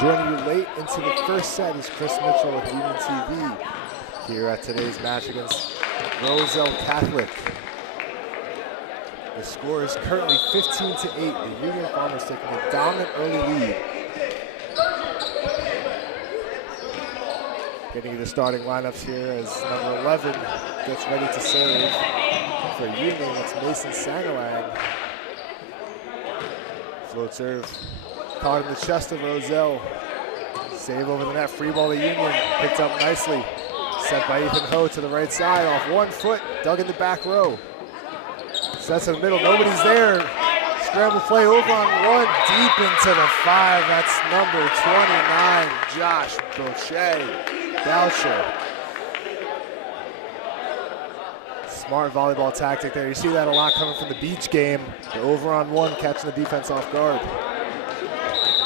Joining you late into the first set is Chris Mitchell with Union TV here at today's match against Roselle Catholic. The score is currently 15-8. The Union Farmers taking a dominant early lead. Getting the starting lineups here as number 11 gets ready to serve for Union. That's Mason Sangalang. Float serve. Caught in the chest of Roselle. Save over the net, free ball to Union. Picked up nicely. Sent by Ethan Ho to the right side off 1 foot. Dug in the back row. Sets in the middle, nobody's there. Scramble play over on 1, deep into the 5. That's number 29, Josh Boucher. Smart volleyball tactic there. You see that a lot coming from the beach game. The over on 1, catching the defense off guard.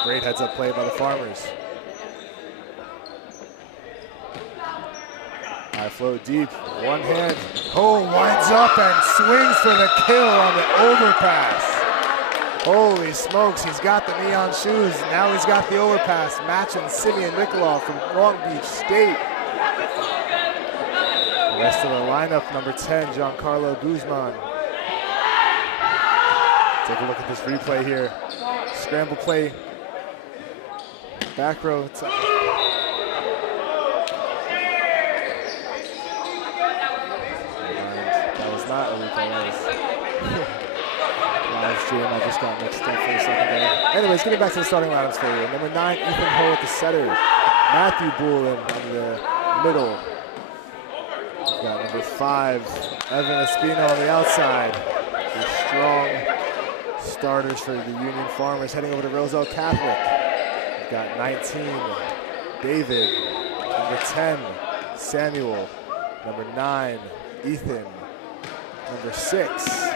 Great heads-up play by the Farmers. High float deep, one hand. Oh, winds up and swings for the kill on the overpass. Holy smokes, he's got the neon shoes. Now he's got the overpass, matching Simeon Nikolov from Long Beach State. The rest of the lineup, number 10, Giancarlo Guzman. Take a look at this replay here. Scramble play. Back row. And that was not a replay. That was live stream. I just got mixed up for a second there. Anyways, getting back to the starting lineups for you. Number 9, Ethan Ho at the setter. Matthew Boulin on the middle. We've got number 5, Evan Espino on the outside. The strong starters for the Union Farmers heading over to Roselle Catholic. We've got 19, David. Number 10, Samuel. Number 9, Ethan. Number 6,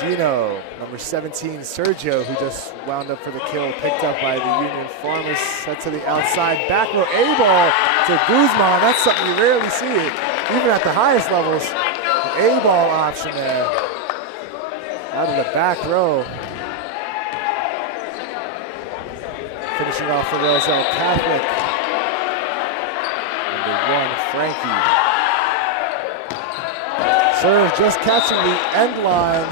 Gino. Number 17, Sergio, who just wound up for the kill, picked up by the Union Farmers. Set to the outside, back row A-ball to Guzman. That's something you rarely see it, even at the highest levels. An A-ball option there. Out of the back row. Finishing off for Roselle Catholic. Number 1, Frankie. Serve just catching the end line.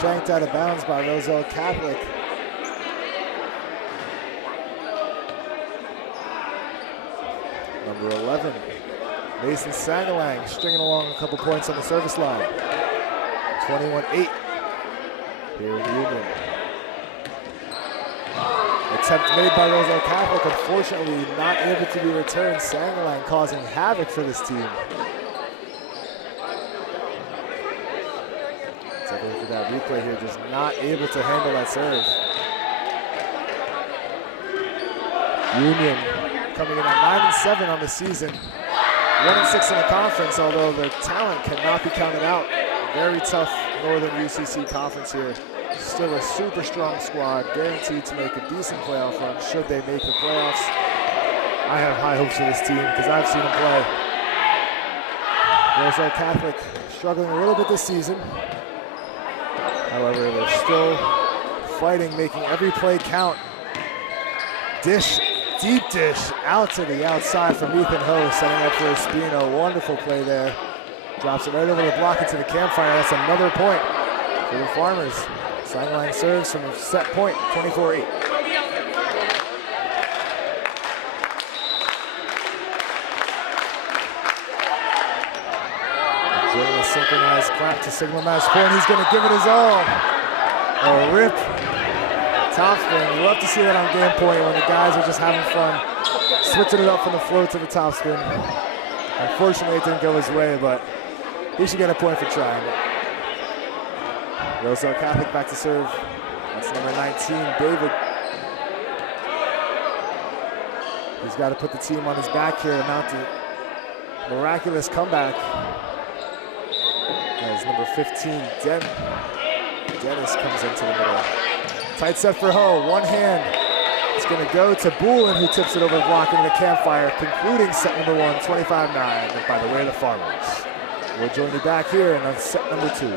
Shanked out of bounds by Roselle Catholic. Number 11, Mason Sangalang, stringing along a couple points on the service line. 21-8 here in the Union. Attempt made by Roselle Catholic, unfortunately not able to be returned. Sangalang causing havoc for this team. Take a look at that replay here, just not able to handle that serve. Union coming in at 9-7 on the season. 1-6 in the conference, although their talent cannot be counted out. Very tough Northern UCC conference here. Still a super strong squad, guaranteed to make a decent playoff run should they make the playoffs. I have high hopes for this team because I've seen them play. Roselle Catholic struggling a little bit this season. However, they're still fighting, making every play count. Dish, deep dish, out to the outside from Ethan Ho, setting up for Espino. Wonderful play there. Drops it right over the block into the campfire. That's another point for the Farmers. Sideline serves from a set point, 24-8. Getting a synchronized clap to signal match point. He's going to give it his all. A rip. Topspin. You love to see that on game point when the guys are just having fun, switching it up from the float to the topspin. Unfortunately, it didn't go his way, but he should get a point for trying it. Roselle Catholic back to serve. That's number 19, David. He's got to put the team on his back here and mount a miraculous comeback. As number 15, Dennis comes into the middle. Tight set for Ho, one hand. It's going to go to Boolin, who tips it over the block into the campfire, concluding set number 1, 25-9, by the way of the Farmers. We'll join you back here on set number 2.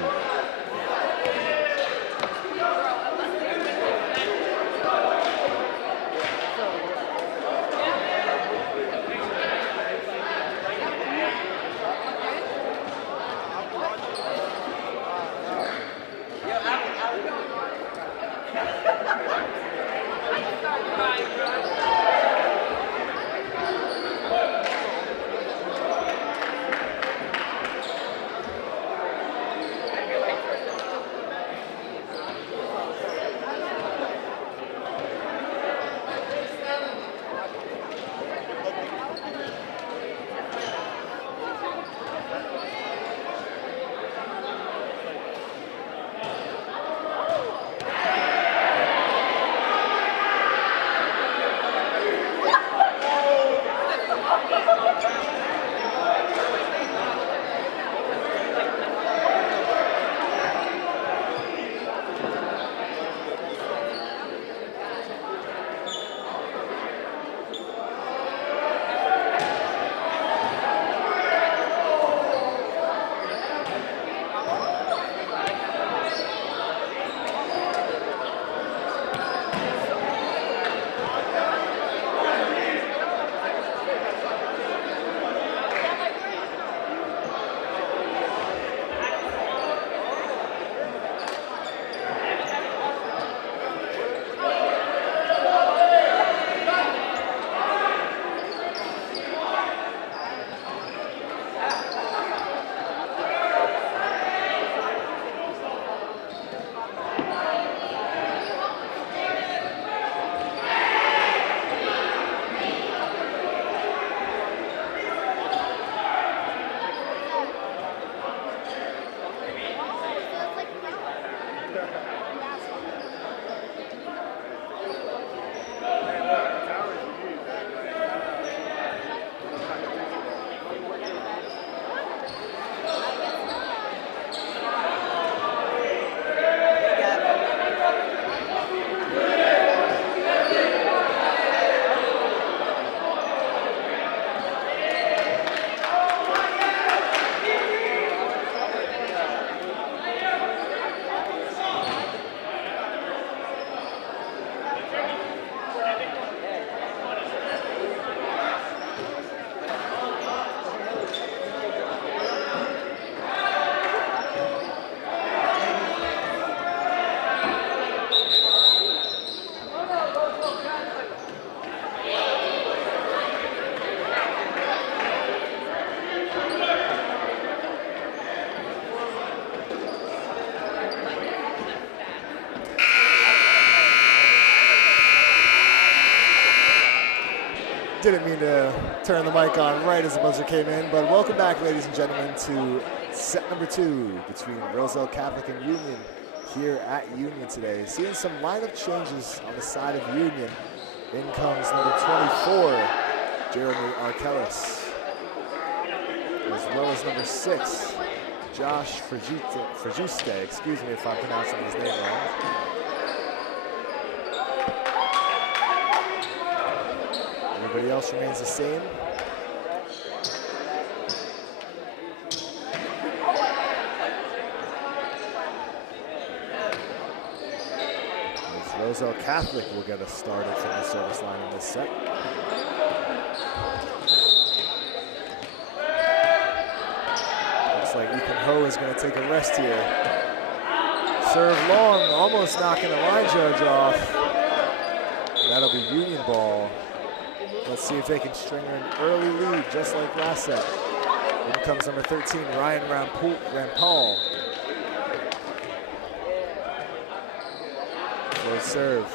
Didn't mean to turn the mic on right as the buzzer came in, but welcome back, ladies and gentlemen, to set number 2 between Roselle Catholic and Union here at Union today. Seeing some lineup changes on the side of Union. In comes number 24, Jeremy Arkellis, as well as number 6, Josh Frajuste, excuse me if I'm pronouncing his name wrong. Everybody else remains the same. As Roselle Catholic will get us started from the service line in this set. Looks like Ethan Ho is going to take a rest here. Serve long, almost knocking the line judge off. That'll be Union ball. Let's see if they can string an early lead, just like last set. In comes number 13, Ryan Rampal. Slow serve.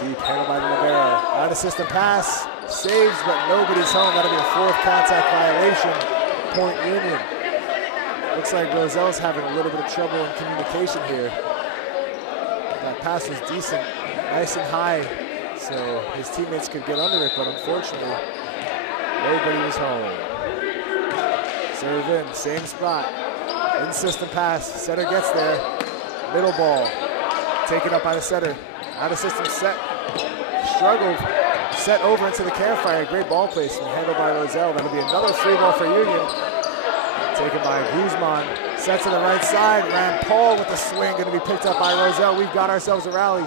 Deep, handled by the libero. Out of system pass. Saves, but nobody's home. That'll be a 4th contact violation. Point Union. Looks like Roselle's having a little bit of trouble in communication here. That pass was decent, nice and high, so his teammates could get under it, but unfortunately, nobody was home. Serve in, same spot. In-system pass, setter gets there. Middle ball, taken up by the setter. Out of system set, struggled, set over into the campfire. Great ball placement, handled by Roselle. That'll be another free ball for Union. Taken by Guzman, set to the right side. Rampal with the swing, going to be picked up by Roselle. We've got ourselves a rally.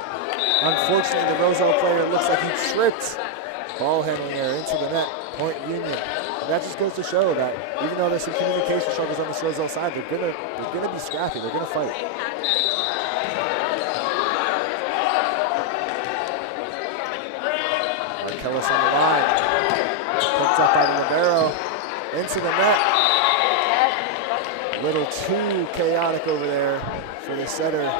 Unfortunately, the Roselle player looks like he tripped. Ball handling error into the net, point Union. And that just goes to show that even though there's some communication struggles on this Roselle side, they're gonna be scrappy, they're gonna fight. Arkellis on the line. Picked up by the libero, into the net. A little too chaotic over there for the setter.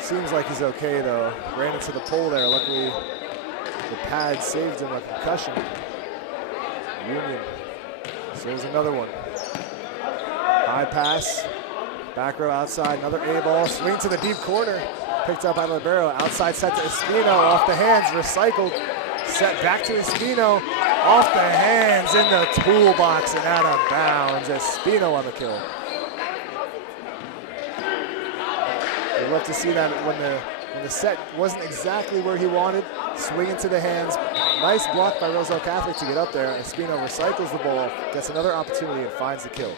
Seems like he's okay though. Ran into the pole there. Luckily, the pad saved him a concussion. Union. So there's another one. High pass. Back row outside. Another A ball. Swing to the deep corner. Picked up by libero. Outside set to Espino. Off the hands. Recycled. Set back to Espino. Off the hands in the toolbox and out of bounds. Espino on the kill. We'd love to see that when the set wasn't exactly where he wanted. Swing into the hands. Nice block by Roselle Catholic to get up there. Espino recycles the ball, gets another opportunity and finds the kill.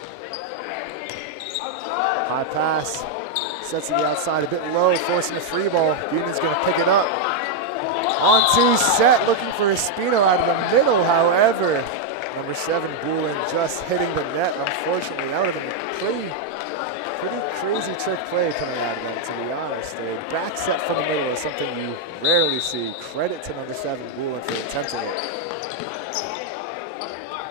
High pass. Sets to the outside a bit low, forcing a free ball. Union's going to pick it up. On 2 set, looking for Espino out of the middle, however. Number 7, Boulin just hitting the net. Unfortunately, that would have been a pretty crazy trick play coming out of them, to be honest. A back set from the middle is something you rarely see. Credit to number 7, Boulin, for attempting it.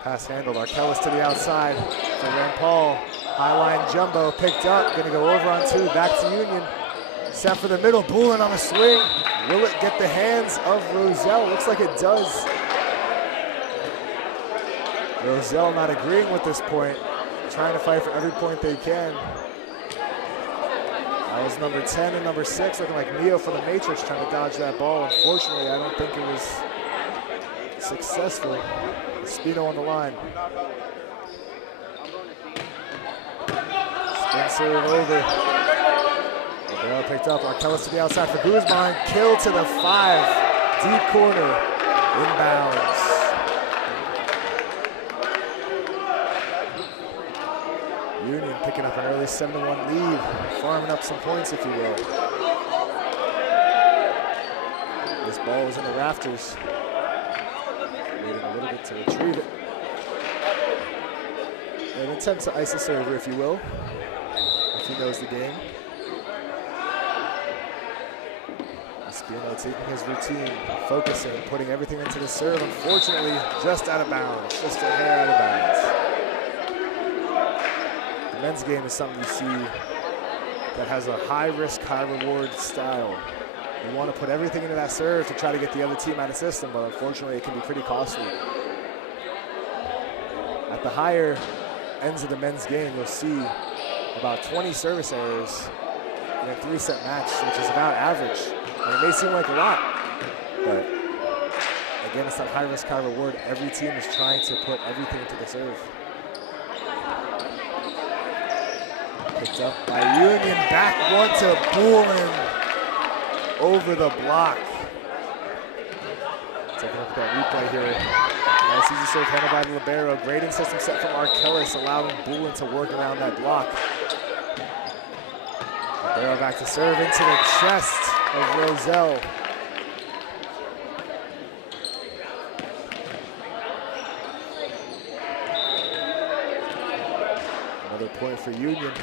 Pass handled, Arkellis to the outside for Rampal. High line jumbo, picked up, gonna go over on 2, back to Union. Set for the middle, Boulin on the swing. Will it get the hands of Roselle? Looks like it does. Roselle not agreeing with this point, trying to fight for every point they can. That was number 10 and number 6, looking like Neo for the Matrix, trying to dodge that ball. Unfortunately, I don't think it was successful. Espino on the line. Spin serve over. Libero picked up. Arkellis to the outside for Guzman. Kill to the 5. Deep corner. Inbounds. Union picking up an early 7-1 lead. Farming up some points, if you will. This ball was in the rafters. Waiting a little bit to retrieve it. An attempt to ice the server, if you will, if he knows the game. Espino taking his routine, focusing, putting everything into the serve. Unfortunately, just out of bounds, just a hair out of bounds. The men's game is something you see that has a high risk, high reward style. You want to put everything into that serve to try to get the other team out of system, but unfortunately it can be pretty costly. At the higher ends of the men's game, you'll see about 20 service errors in a 3-set match, which is about average. And it may seem like a lot, but again, it's that high risk, high reward. Every team is trying to put everything into the serve. Picked up by Union, back one to Boolin over the block. Taking a look at that replay here. Nice easy serve handled by the libero. Grading system set from Arkellis, allowing Boolin to work around that block. Libero back to serve into the chest of Roselle. Another point for Union.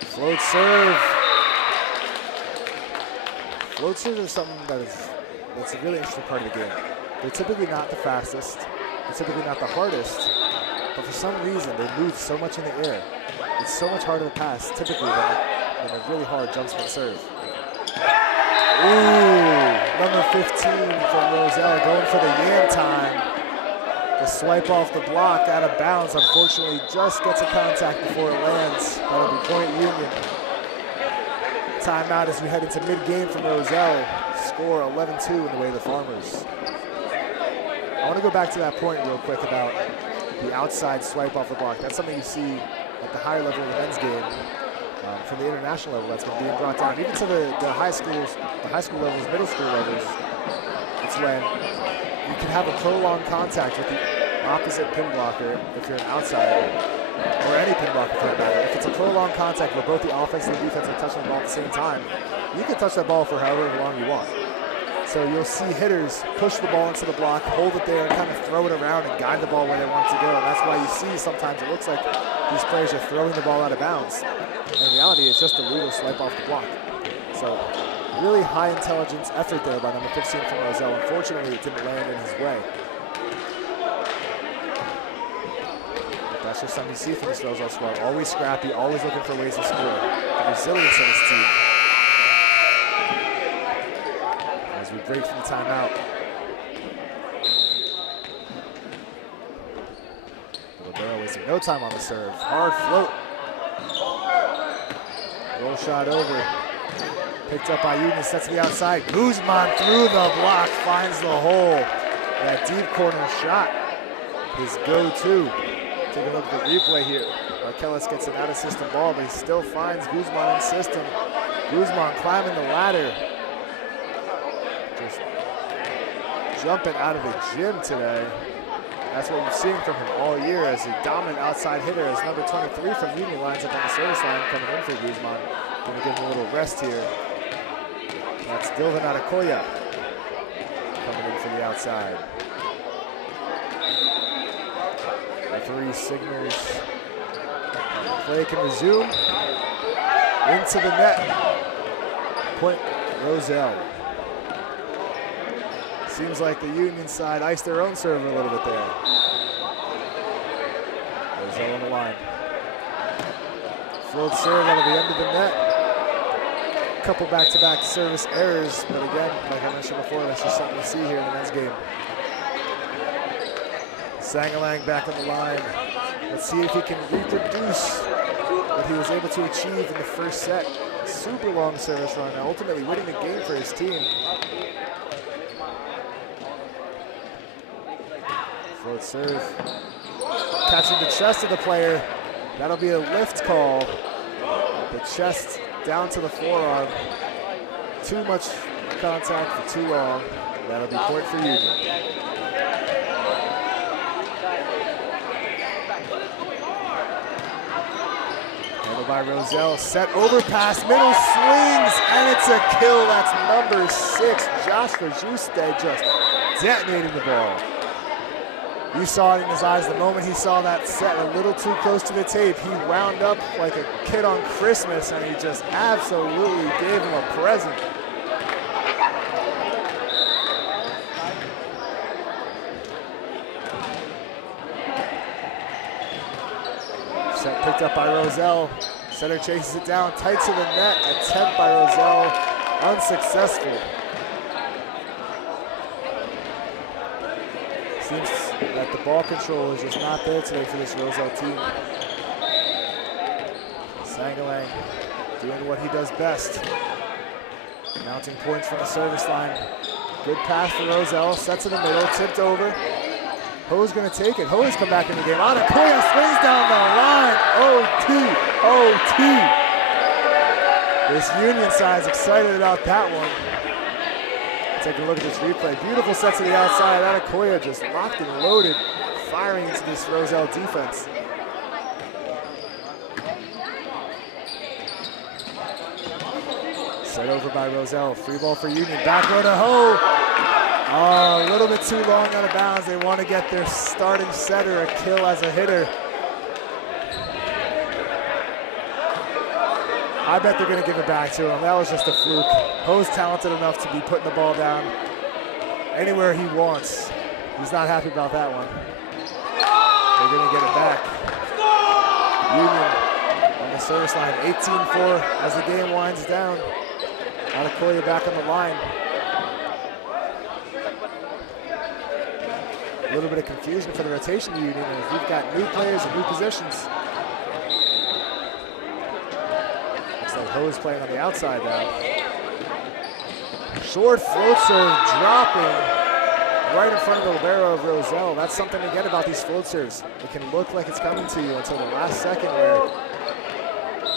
Float serve. Float serve is something that's a really interesting part of the game. They're typically not the fastest. They're typically not the hardest. But for some reason, they move so much in the air. It's so much harder to pass, typically, than a really hard jump spin serve. Ooh, number 15 from Roselle going for the yam time. The swipe off the block out of bounds, unfortunately, just gets a contact before it lands. That'll be point Union. Timeout as we head into mid-game from Roselle. Score 11-2 in the way of the Farmers. I want to go back to that point real quick about the outside swipe off the block. That's something you see at the higher level of the men's game. From the international level, that's been being brought down. Even to the high school levels, middle school levels, it's when you can have a prolonged contact with the opposite pin blocker if you're an outsider, or any pin blocker for that matter. If it's a prolonged contact where both the offense and the defense are touching the ball at the same time, you can touch that ball for however long you want. So you'll see hitters push the ball into the block, hold it there, and kind of throw it around and guide the ball where they want it to go. And that's why you see sometimes it looks like these players are throwing the ball out of bounds. In reality, it's just a legal swipe off the block. So really high intelligence effort there by number 15 from Roselle. Unfortunately, it didn't land in his way. But that's just something you see from this Roselle squad. Always scrappy, always looking for ways to score. The resilience of this team. As we break from the timeout. Libero wasting no time on the serve. Hard float. Roll shot over. Picked up by Union, sets to the outside. Guzman through the block, finds the hole. That deep corner shot, his go-to. Take a look at the replay here. Arkellis gets an out-of-system ball, but he still finds Guzman in system. Guzman climbing the ladder. Just jumping out of the gym today. That's what we've seen from him all year as a dominant outside hitter, as number 23 from Union lines up on the service line coming in for Guzman. Gonna give him a little rest here. That's Dilvan Adekoya coming in for the outside. Referee signals play can resume. Into the net. Point Roselle. Seems like the Union side iced their own server a little bit there. Roselle on the line. Float serve out of the end of the net. Couple back-to-back service errors, but again, like I mentioned before, that's just something to see here in the men's game. Sangalang back on the line. Let's see if he can reproduce what he was able to achieve in the first set. Super long service run, ultimately winning the game for his team. Float serve. Catching the chest of the player. That'll be a lift call. The chest down to the forearm. Too much contact for too long. That'll be point for Union. Handled by Roselle. Set overpass, middle swings, and it's a kill. That's number 6. Joshua Juste just detonating the ball. You saw it in his eyes the moment he saw that set a little too close to the tape. He wound up like a kid on Christmas, and he just absolutely gave him a present. Set picked up by Roselle. Setter chases it down, tight to the net. Attempt by Roselle unsuccessful. Seems that the ball control is just not there today for this Roselle team. Sangalang doing what he does best. Mounting points from the service line. Good pass for Roselle, sets in the middle, tipped over. Ho's gonna take it. Ho has come back in the game. Anakoya swings down the line. OT. This Union side's excited about that one. Take a look at this replay. Beautiful set to the outside. Anakoya just locked and loaded, firing into this Roselle defense. Set over by Roselle. Free ball for Union. Back row to Ho. Oh, a little bit too long out of bounds. They want to get their starting setter a kill as a hitter. I bet they're going to give it back to him. That was just a fluke. Ho's talented enough to be putting the ball down anywhere he wants. He's not happy about that one. They're going to get it back. Union on the service line. 18-4 as the game winds down. Anakoya back on the line. A little bit of confusion for the rotation Union, and we've got new players and new positions. Looks like Ho is playing on the outside now. Short float serve dropping right in front of the libero of Roselle. That's something again about these float serves. It can look like it's coming to you until the last second where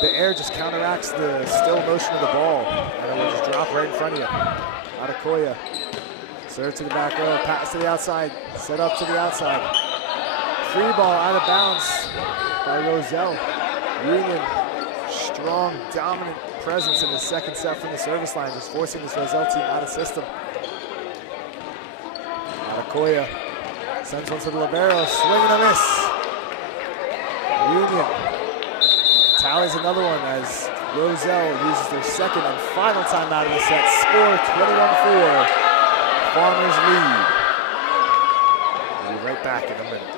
the air just counteracts the still motion of the ball, and it will just drop right in front of you. Anakoya. Serve to the back row, pass to the outside, set up to the outside. Free ball out of bounds by Roselle. Union, strong, dominant presence in the second set from the service line, just forcing this Roselle team out of system. Anakoya sends one to the libero, swing and a miss. Union tallies another one as Roselle uses their second and final timeout of the set. Score 21-4. Farmers lead. We'll be right back in a minute.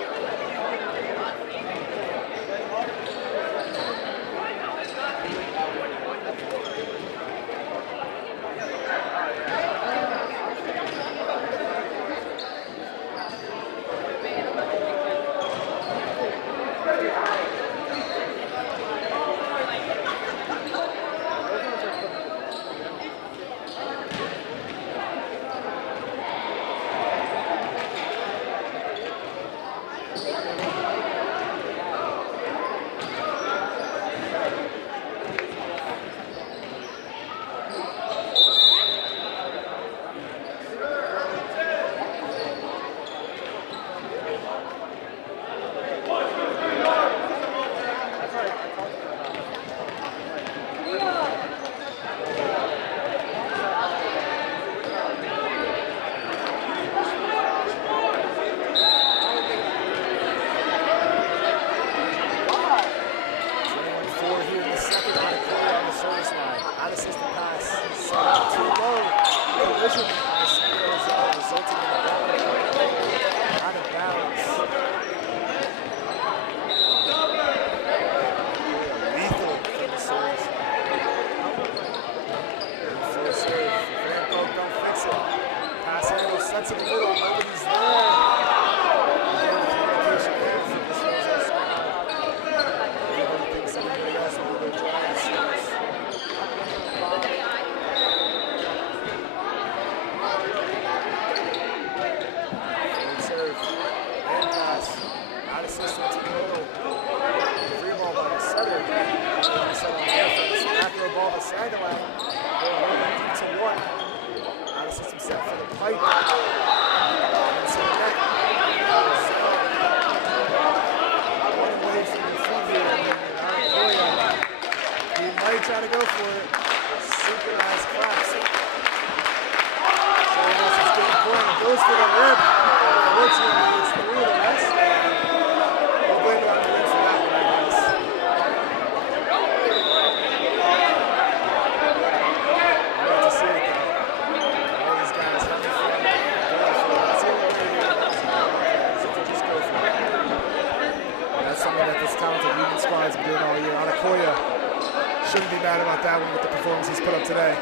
Shouldn't be mad about that one with the performance he's put up today.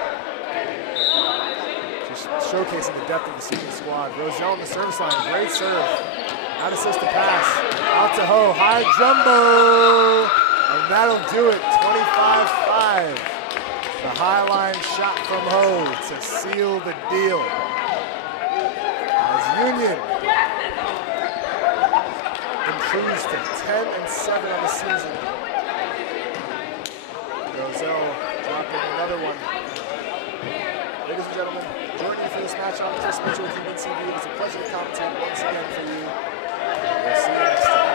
just showcasing the depth of the senior squad. Roselle on the service line, great serve. Out assist to pass, out to Ho, high jumbo, and that'll do it, 25-5. The high line shot from Ho to seal the deal. As Union improves to 10-7 on the season. Roselle dropping another one. Ladies and gentlemen, joining you for this match, I'm Chris Mitchell with UNCV. It was a pleasure to commentate once again for you. We'll see you next time.